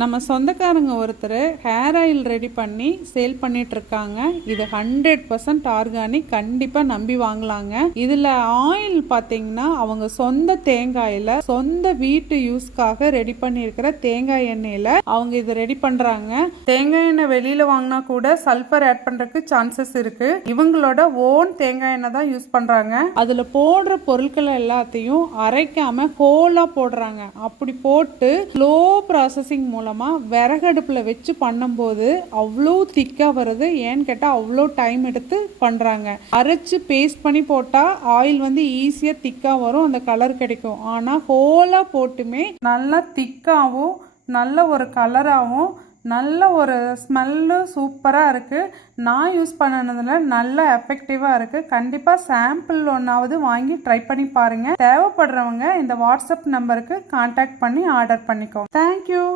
நம்ம சொந்தக்காரங்க ஒருத்தர் ஹேர் ஆயில் ரெடி பண்ணி சேல் பண்ணிட்டு இருக்காங்க. இது 100% ஆர்கானிக், கண்டிப்பா நம்பி வாங்கலாங்க. இதுல ஆயில் பாத்தீங்கன்னா அவங்க சொந்த தேங்காயில சொந்த வீட்டு யூஸ்க்காக ரெடி பண்ணியிருக்கிற தேங்காய் எண்ணெயில அவங்க இது ரெடி பண்றாங்க. தேங்காய் எண்ணெய் வெளியில வாங்கினா கூட சல்பர் ஆட் பண்றதுக்கு சான்சஸ் இருக்கு. இவங்களோட ஓன் தேங்காய் எண்ணெய் தான் யூஸ் பண்றாங்க. அதுல போடுற பொருட்கள் எல்லாத்தையும் அரைக்காம ஹோலா போடுறாங்க. அப்படி போட்டு ஸ்லோ ப்ராசஸிங் மூலமா விறகடுப்புல வச்சு பண்ணும்போது அவ்வளோ திக்கா வருது. ஏன்னு கேட்டா அவ்வளோ டைம் எடுத்து பண்றாங்க. அரைச்சு பேஸ்ட் பண்ணி போட்டா ஆயில் வந்து ஈஸியா திக்கா வரும், அந்த கலர் கிடைக்கும். ஆனா ஹோலா போட்டுமே நல்லா திக்காவும் நல்ல ஒரு கலராகவும் நல்ல ஒரு ஸ்மெல்லு சூப்பராக இருக்குது. நான் யூஸ் பண்ணனதுல நல்ல எஃபெக்டிவாக இருக்குது. கண்டிப்பாக சாம்பிள் ஒன்றாவது வாங்கி ட்ரை பண்ணி பாருங்கள். தேவைப்படுறவங்க இந்த வாட்ஸ்அப் நம்பருக்கு கான்டாக்ட் பண்ணி ஆர்டர் பண்ணிக்கோங்க. தேங்க்யூ.